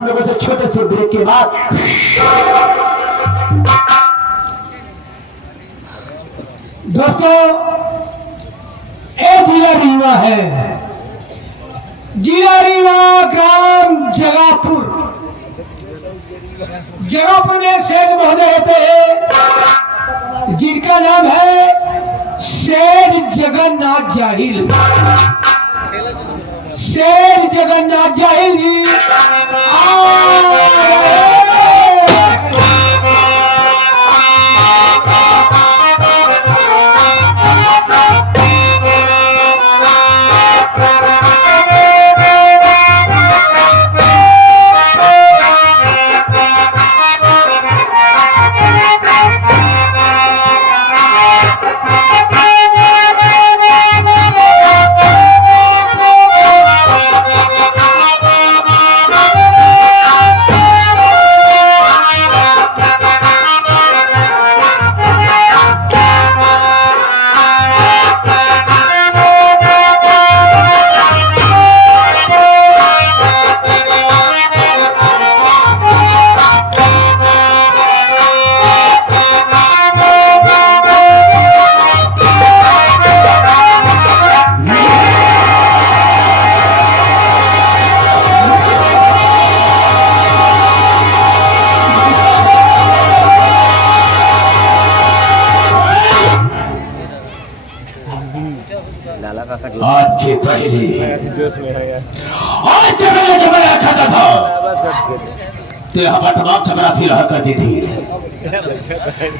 लोगों से छोटे से ब्रेक के बाद दोस्तों एक जिला रीवा है। जिला रीवा ग्राम जगापुर में सेठ महोदय रहते हैं जिनका नाम है सेठ जगन्नाथ जाहिल। शेर जगन्नाथ जाहिल जी आज के पहले आज जब मैं खाता था तो यहाँ पर तमाम चपरासी रहा करती थी,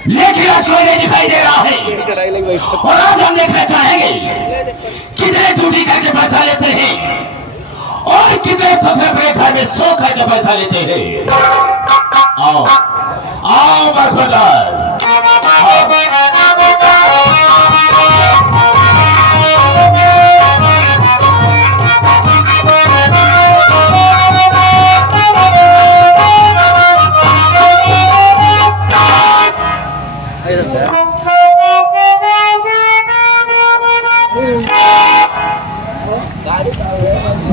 लेकिन आज कोई नहीं दिखाई दे रहा है। और आज हम देखना चाहेंगे कितने ड्यूटी करके पैसा लेते हैं और कितने सबसे बड़े घर में सो करके पैसा लेते हैं। आओ आओ बरखुरदार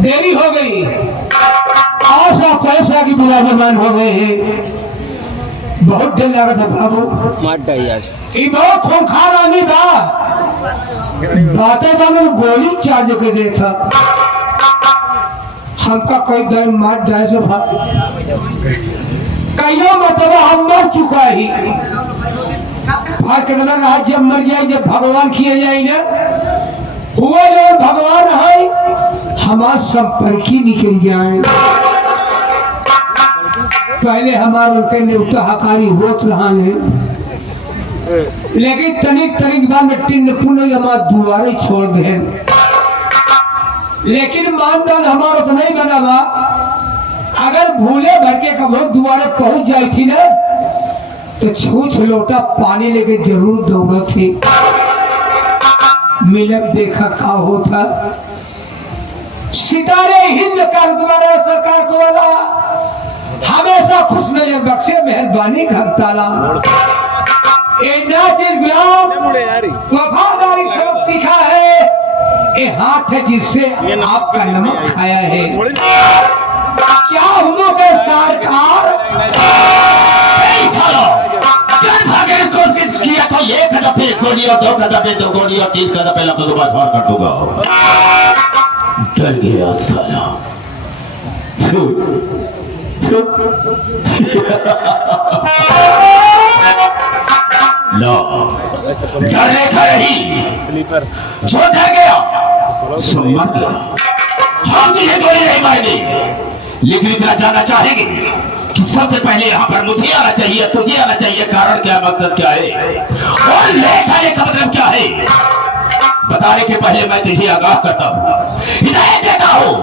देरी हो गई, आशा पैसा की बिलाजमान हो गए हैं। बहुत डर लगा था बाबू आज बहुत खूंखार आनी बातें बाबू गोली चार्ज के दे था हमका कोई दर मार डाय से कईयों मतलब हम मर चुका ही रहा। जब मर जाए जब भगवान किए जाए ना हुए जो भगवान है हमार संपर्की निकल जाए। पहले हमारे उनके न्यूता हकारी होत रहा है, लेकिन तनिक तनिक बार में टिन पुनः हमारे दुआरे छोड़ दे। लेकिन मानदान हमारा तो नहीं बना बा। अगर भूले भर के कब दुआरे पहुंच जाई थी ना तो छूछ लोटा पानी लेके जरूर दौड़ा थी। मिलब देखा का होता सितारे हिंद कर तुम्हारा सरकार को वाला हमेशा खुश नजर बख्शे मेहरबानी घंटाला वफादारी सबक सीखा है। ये हाथ है जिससे आपका नमक खाया है। क्या हुआ के सरकार किया तो एक दफे गोली और दो दफे दो गोली और तीन दफे लग तो बात कर दूंगा। डर गया साला लो डरने का रही जो डर गया मर गया। हम तुझे गोली नहीं मारेंगे, लेकिन इतना जानना चाहेंगे कि सबसे पहले यहाँ पर मुझे आना चाहिए, तुझे आना चाहिए। कारण क्या, मकसद क्या है और लेट आने का मतलब क्या है, बताने के पहले मैं तुझे आगाह करता हूँ, हिदायत देता हूँ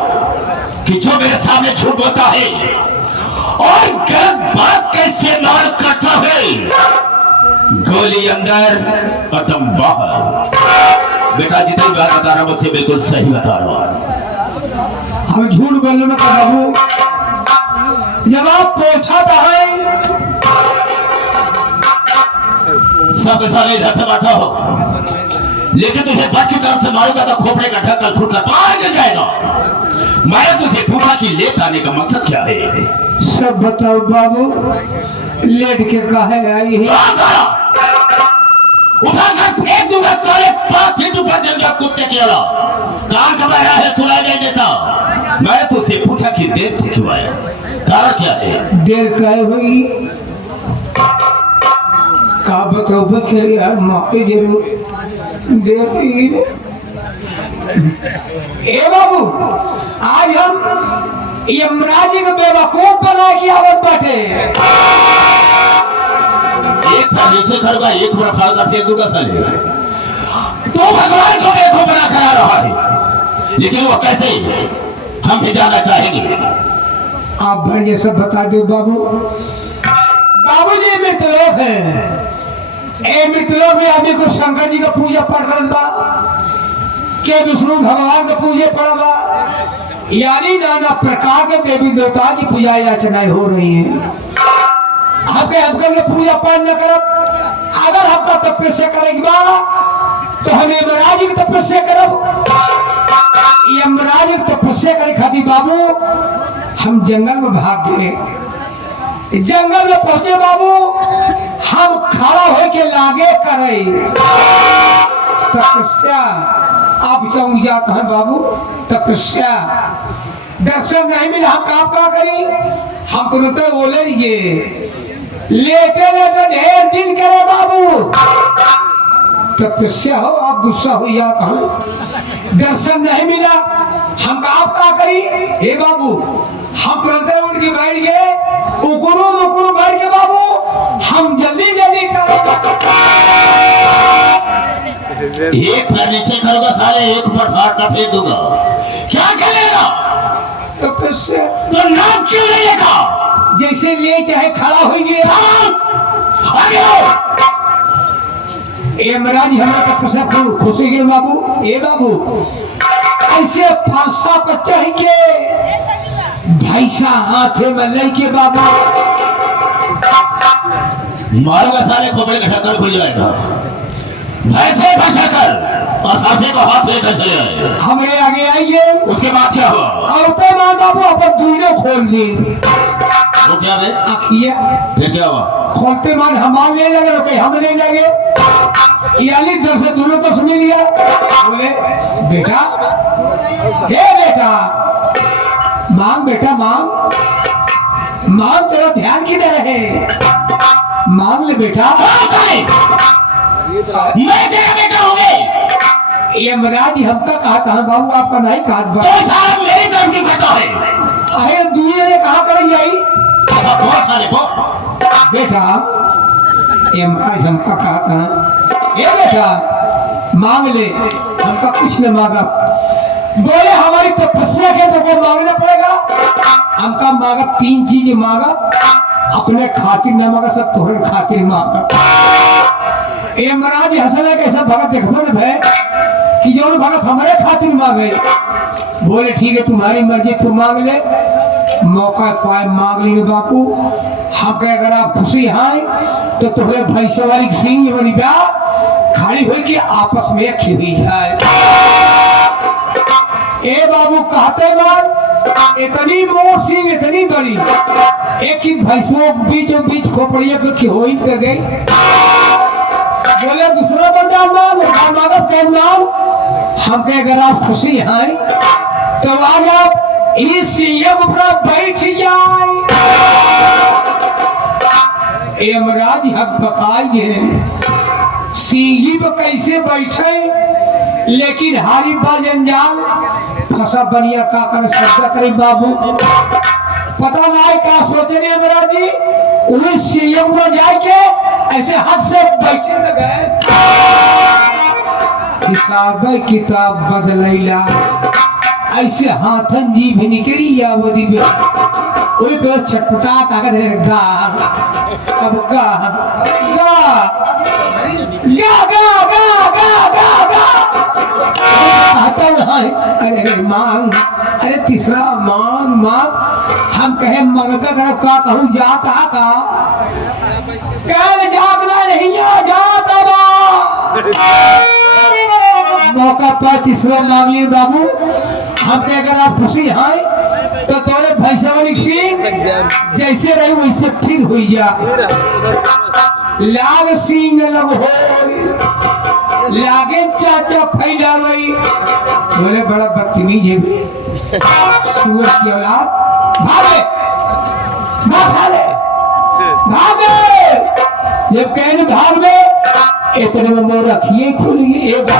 कि जो मेरे सामने झूठ बोलता है और गलत बात का इस्तेमाल करता है, गोली अंदर और दम बाहर। बेटा जितनी बात बता रहा हूँ मुझसे बिल्कुल सही बता रहा हूँ। हम झूठ बोलने में काबू जब आप पूछा है सब साले इधर से बैठा हो, लेकिन तुझे बच की तरफ से मारूंगा तो खोपड़े का ढक्कन फूटकर बाहर गिर जाएगा। मैंने तुझे पूछा कि लेट आने का मकसद क्या है। सब बताओ बाबू, लेट के काहे आई है? उठाकर फेंक दूंगा सारे 5 फीट ऊपर चल गया कुत्ते के अलावा। कान का बहरा है, सुनाई नहीं देता। मैं तुझसे पूछा कि देर से क्यों आया, कारण क्या है? देर काहे हुई? का बताओ बखेर यार, माफी जरूर देर हुई। ए बाबू, आज हम यमराज के बेवकूफ बना के आवत बाटे। एक था नीचे करूंगा, एक बार फाड़ कर फेंक दूंगा साले। तो भगवान को बेवकूफ बना कर आ रहा है, लेकिन वो कैसे, हम भी जानना चाहेंगे। आप बढ़िया सब बता दो बाबू। बाबूजी मृतलोक है, ए मृतलोक में आदमी को शंकर जी का पूजा पाठ करत बा, के विष्णु भगवान का पूजा पड़ा बा, यानी नाना प्रकार के देवी देवता की पूजा याचनाएं हो रही है। हमके पूजा पाठ न करब, अगर हमका तपस्या करेगी बा तो हम यमराज की तपस्या करब। यमराज की तपस्या करे खातिर बाबू हम जंगल में भाग गए। जंगल में पहुंचे बाबू, हम खड़ा होके लागे करे तपस्या। आप चाहूँ जाता है बाबू तपस्या, दर्शन नहीं मिला, हम काम क्या करी? हम तुरंत बोले ये लेटे लेटे ढेर दिन करे बाबू। तपस्या हो, आप गुस्सा हो जाता है, दर्शन नहीं मिला, हम काम क्या करी? हे बाबू, हम तुरंत उठ के बैठ गए, उकुरू मुकुरू बैठ के बाबू हम जल्दी जल्दी एक पैर नीचे करूंगा साले, एक पर फाड़ कर फेंक दूंगा। क्या करेगा? तपस्या। तो नाम क्यों नहीं लिखा? जैसे ले चाहे खड़ा हो गया। आगे आओ। यमराज हमारा तपस्या खुश हो गए बाबू। ए बाबू, ऐसे फरसा पर चढ़ के भैंसा हाथे में लेके बाबू मारूंगा साले, खोपड़े का ढक्कन खुल जाएगा। भैंसे फंसा कर और हाथे को हाथ लेकर चले आए। हमारे आगे आइए। उसके बाद क्या हुआ? औरते मां बाबू अपन दूल्हे खोल दी। वो क्या है? आखिए फिर क्या हुआ? खोलते मान हमारे ले लगे, लोग हम ले लगे, यानी दर से दोनों तो सुन लिया। बोले बेटा, हे बेटा, मांग बेटा मांग, मांग, तेरा ध्यान किधर है? मांग ले बेटा। मैं तेरा बेटा होंगे। यमराज हमका कहा था बाबू, आपका नहीं कहा। तो सारा मेरी तरफ क्यों करता है? अरे दुनिया ने कहा कर आई। अच्छा बहुत सारे बहुत। बेटा, यमराज हमका कहा था, ये बेटा मांग ले, हमका कुछ न मांगा। बोले हमारी तपस्या के तो मांगना पड़ेगा। हमका मांगा 3 चीज मांगा, अपने खातिर न मांगा, सब तोहरे खातिर मांगा। यमराज हंसने के सब भगत देखो न भाई कि जो भगत हमारे खातिर मांगे। बोले ठीक है, तुम्हारी मर्जी, तुम मांग ले। मौका पाए मांग लेंगे बापू। हम कहे अगर आप खुशी हैं तो तुम्हें भैंसों वाली सिंह वाली ब्याह खड़ी हुई कि आपस में खिली जाए। ए बाबू कहते बात, इतनी मोर सिंह इतनी बड़ी, एक ही भैंसों बीचों बीच खोपड़िया पे खिहोई कर गई। बोले दूसरा बंदा मांगो क्या नाम? हम कहे अगर आप खुशी हैं तो आज आप इस सिंह के ऊपर बैठ जाए। यमराज हक बकाइए, सिंह पर कैसे बैठे, लेकिन हारी बा जंजाल फंसा बनिया का कर शब्द करे बाबू। पता नहीं क्या सोचे यमराज जी, उन्हें सिंह पर जाके ऐसे हाथ से बैठे न गए। हिसाब किताब बदलैला, ऐसे हाथन जी भी निकली या वो दी वही पे छटपटा ताकत है। गा अब गा गा गा गा गा गा गा गा आता है। अरे मांग, अरे तीसरा मांग मांग। हम कहे मंगता तरफ का कहूँ जाता का कल जागना नहीं जाता बा। मौका पर तीसरा मांग लिए बाबू। हम कहे अगर आप खुशी हैं तो तोरे भैंसा वाली सिंह जैसे रही वैसे फिर हुई जा लाल सिंह अलग हो लागे चाचा फैला गई बोले बड़ा बदतमीज है बे सूअर की औलाद भागे भागे भागे जब कहने भाग में इतने में मोर रखिए खुल गई एक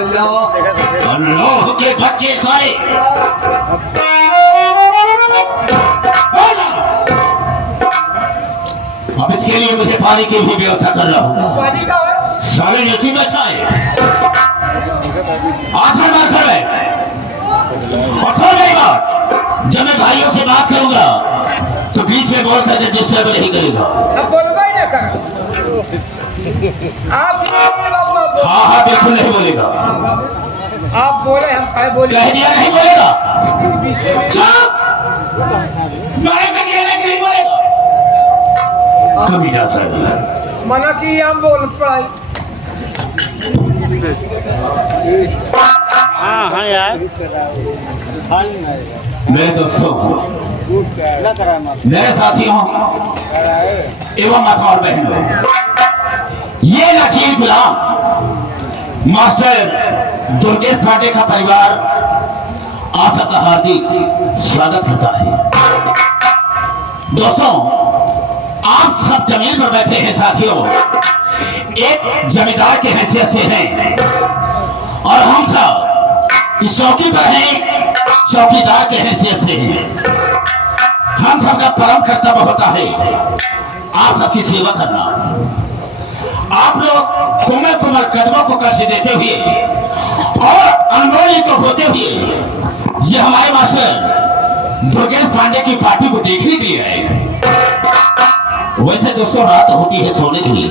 अल्लाह के बच्चे सारे अब इसके लिए मुझे पानी की भी व्यवस्था कर रहा हूँ सारे नीति में छाए आखिर मार है और सुन गई बात जब मैं भाइयों से बात करूंगा तो बीच में बोल कर डिस्टर्ब नहीं करेगा हाँ हाँ बिल्कुल नहीं बोलेगा आप बोले हम साहब बोले कह दिया नहीं बोलेगा चुप नहीं बोलेगा कभी जा सकती मना की हम बोल पढ़ाई हाँ हाँ यार मेरे दोस्तों मेरे साथियों एवं माता और बहनों ये नचीर गुलाम मास्टर दुर्गेश पांडे का परिवार आप सबका हार्दिक स्वागत करता है। दोस्तों आप सब जमीन पर बैठे हैं साथियों एक जमींदार के हैसियत से हैं और हम सब इस चौकी पर हैं चौकीदार के हैसियत से हैं। हम सबका परम कर्तव्य होता है आप सबकी सेवा करना। आप लोग कोमल कोमल कदमों को कष्ट देते हुए और अनमोल को होते हुए ये हमारे मास्टर दुर्गेश पांडे की पार्टी को देखने के लिए आए। वैसे दोस्तों बात होती है सोने के लिए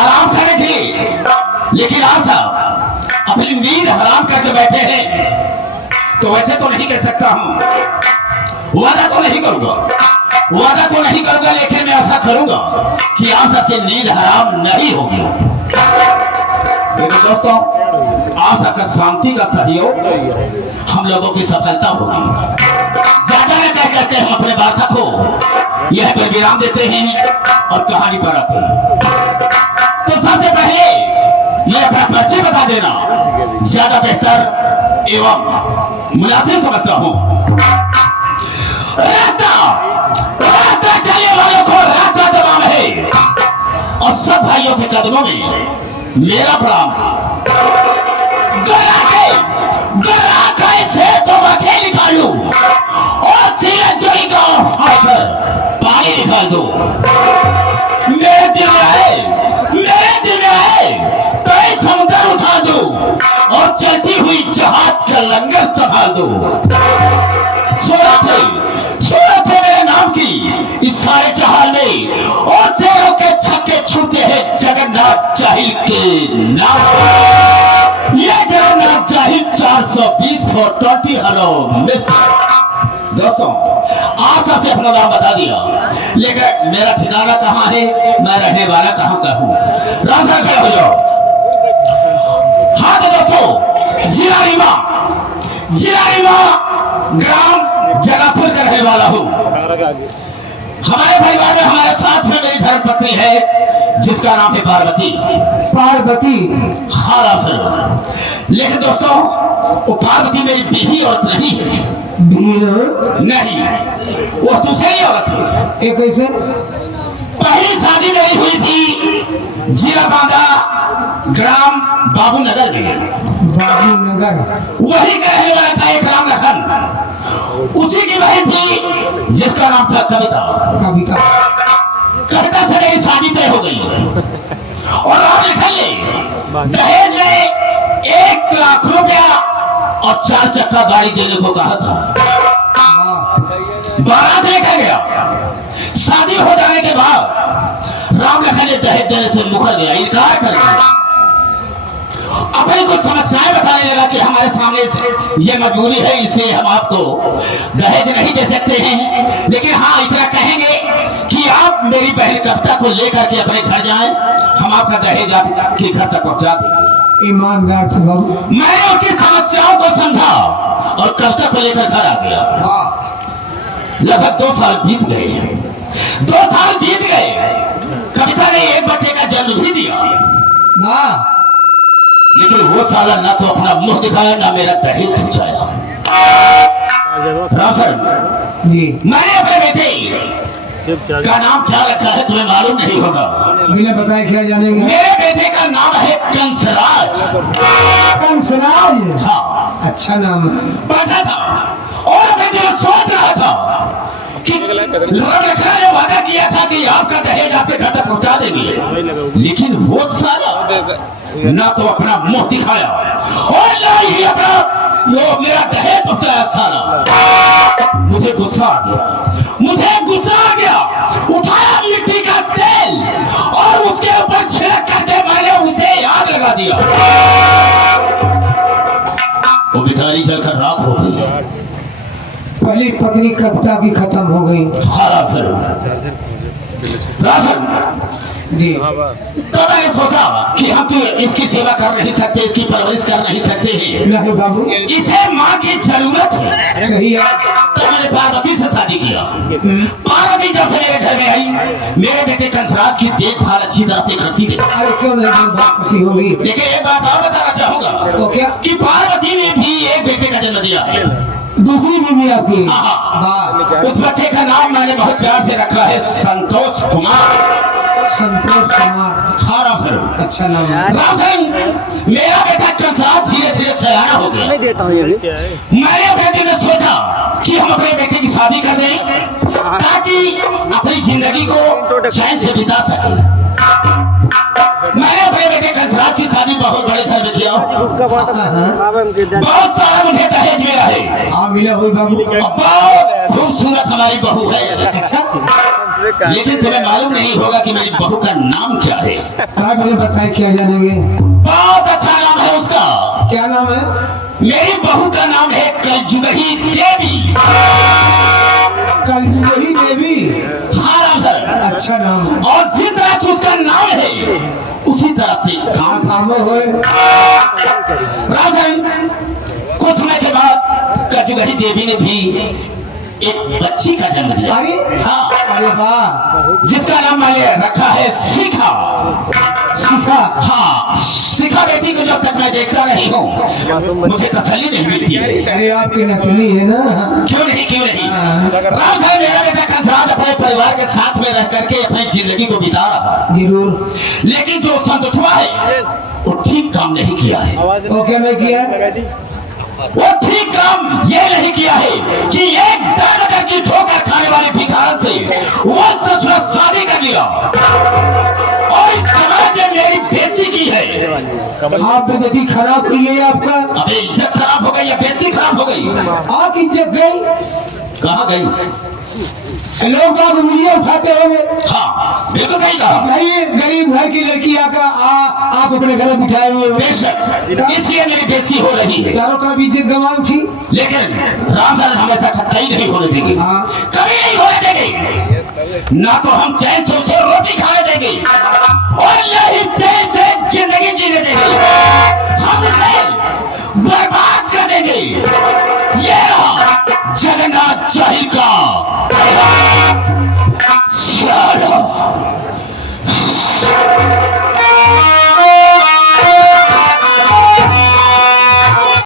आराम करने के लिए लेकिन आप सब अपनी नींद हराम करके बैठे हैं तो वैसे तो नहीं कह सकता हूं वादा तो नहीं करूंगा लेकिन मैं ऐसा करूंगा कि आप सबकी नींद हराम नहीं होगी। दोस्तों आप सबका शांति का सहयोग हम लोगों की सफलता होगी। ज्यादा न कह करते हम अपने बात को यह पर विराम देते हैं और कहानी पर आते हैं। तो सबसे पहले मैं अपना परिचय बता देना ज्यादा बेहतर एवं मुनासिब समझता हूं। रास्ता चलने वालों को रास्ता दबाना है और सब भाइयों के कदमों में मेरा प्रणाम है। गला से तो बचे निकालू और सीधे जोड़ी का हाथ पर पानी निकाल दो। मेरे दिल में कई समुद्र उठा दो और चलती हुई जहाज का लंगर संभाल दो। सूरत है मेरे नाम की इस सारे जहान में और शेरों के छक्के छूटे हैं जगन्नाथ जाहिल के नाम। ये जगन्नाथ जाहिल 420 for 20 हेलो मिस्टर। दोस्तों आप सबसे अपना नाम बता दिया लेकिन मेरा ठिकाना कहाँ है मैं रहने वाला कहाँ का हूँ। रास्ता खड़े हो जाओ। हाँ तो दोस्तों जिला रीवा ग्राम जगापुर का रहने वाला हूँ। हमारे परिवार में हमारे साथ में मेरी धर्म पत्नी है जिसका नाम है पार्वती। हाँ सर लेकिन दोस्तों वो पार्वती मेरी बीवी औरत नहीं है। नहीं वो दूसरी औरत है। एक कैसे पहली शादी मेरी हुई थी जिला बांदा ग्राम बाबूनगर में। वही का रहने वाला था एक राम लखन उसी की बहन थी जिसका नाम था कविता से मेरी शादी तय हो गई और राम लखन ने दहेज में 1 लाख रुपया और 4 चक्का गाड़ी देने को कहा था। बारात लेकर गया। शादी हो जाने के बाद राम लखन ने दहेज देने से मुकर गया इनकार कर दिया। अपनी कुछ समस्याएं बताने लगा कि हमारे सामने से ये मजबूरी है, इसलिए हम आपको दहेज नहीं दे सकते हैं, लेकिन हाँ इतना कहेंगे कि आप मेरी बहन कविता को लेकर के अपने घर जाएं, हम आपका दहेज आपके घर तक पहुंचा देंगे। ईमानदार थे बाबू। मैंने उसकी समस्याओं को समझा और कविता को लेकर घर आ गया। लगभग 2 साल बीत गए। 2 साल बीत गए, कविता ने एक बच्चे का जन्म भी दिया, वाह, लेकिन वो साला ना तो अपना मुंह दिखाया ना मेरा दहेज पहुंचाया। राफर जी मैंने अपने बेटे का नाम क्या रखा है तुम्हें मालूम नहीं होगा। बिना बताए क्या जानेंगे? मेरे बेटे का नाम है कंसराज। कंसराज, हाँ, अच्छा नाम है। बैठा था और अपने दिल में सोच रहा था कि लड़का ने वादा किया था कि आपका दहेज आपके घर तक पहुंचा देंगे, लेकिन वो साला ना तो अपना मुंह दिखाया और ना ही अपना मेरा दहेज पहुंचाया साला। मुझे गुस्सा आ गया, उठाया मिट्टी का तेल और उसके ऊपर छिड़क करके मैंने उसे आग लगा दिया। वो बेचारी जलकर राख हो गई। पहली पत्नी कविता की खत्म हो गई। हाँ राफर जी तो मैंने सोचा कि हम तो इसकी सेवा कर नहीं सकते, इसकी परवरिश कर नहीं सकते हैं, नहीं बाबू, इसे माँ की जरूरत है। सही है। तो मैंने पार्वती से शादी किया। पार्वती जब से मेरे घर में आई, मेरे बेटे कंसराज की देखभाल अच्छी तरह से करती रही। अरे क्यों नहीं बात होगी? लेकिन एक बात और बताना चाहूंगा तो क्या? कि पार्वती ने भी एक बेटे का जन्म दिया है। दूसरी बीवी आपकी? हाँ। वाह, उस बच्चे का नाम मैंने बहुत प्यार से रखा है संतोष कुमार। संतोष कुमार, हाँ राफर, अच्छा नाम है। राफर मेरा बेटा कंसराज धीरे धीरे सयाना हो गया। मैं देता हूँ ये भी। मैंने अपने दिल में सोचा कि हम अपने बेटे की शादी कर दें ताकि अपनी जिंदगी को चैन से बिता सके। मैंने अपने बेटे कंसराज की शादी बहुत बड़े घर में किया। बहुत सारा मुझे दहेज मिला है। हाँ मिला हुई बाबू। बहुत खूबसूरत हमारी बहू है, लेकिन तुम्हें मालूम नहीं होगा कि मेरी बहू का नाम क्या है। आप मुझे बताए क्या जानेंगे? बहुत अच्छा नाम है उसका। क्या नाम है? मेरी बहू का नाम है कलजुगही देवी। कलजुगही देवी, हाँ रामधर, अच्छा नाम है। और जिस तरह से उसका नाम है उसी तरह से काम काम हो। रामधन कुछ समय के बाद कलजुगही देवी ने भी एक बच्ची का जन्म दिया। अरे हाँ, अरे वाह, जिसका नाम मैंने रखा है शिखा। शिखा, हाँ, शिखा बेटी को जब तक मैं देखता नहीं हूँ मुझे तसल्ली नहीं मिलती है। अरे आपकी नकली है ना? क्यों नहीं हाँ। रामधन मेरा बेटा कंसराज अपने परिवार के साथ में रह करके अपनी जिंदगी को बिता रहा है, जरूर। लेकिन जो संतोषवा है वो ठीक काम नहीं किया है। वो क्या नहीं किया? वो ठीक काम ये नहीं किया है कि एक दानगर की ठोकर खाने वाले भिखारन से वो ससुर शादी कर लिया और इस समाज में मेरी बेइज्जती की है। आप बेइज्जती खराब हुई है आपका? अबे इज्जत खराब हो गई या बेइज्जती खराब हो गई? आप इज्जत गई? कहाँ गई? लोग बाग उंगलियां उठाते होंगे। हाँ बिल्कुल नहीं कहा। भाई गरीब घर की लड़की आकर आप अपने घर में बिठाए हुए हो। बेशक इसलिए मेरी बेइज्जती हो रही है, चारों तरफ इज्जत गंवाई थी। लेकिन रामधन हमेशा खट्टाई नहीं होने देंगे। हाँ। कभी नहीं होने देंगे। ना तो हम चैन से उसे रोटी खाने देंगे और न ही चैन से जिंदगी जीने देंगे। हम उसे बर्बाद कर देंगे। ये रहा जगन्नाथ जाहिल का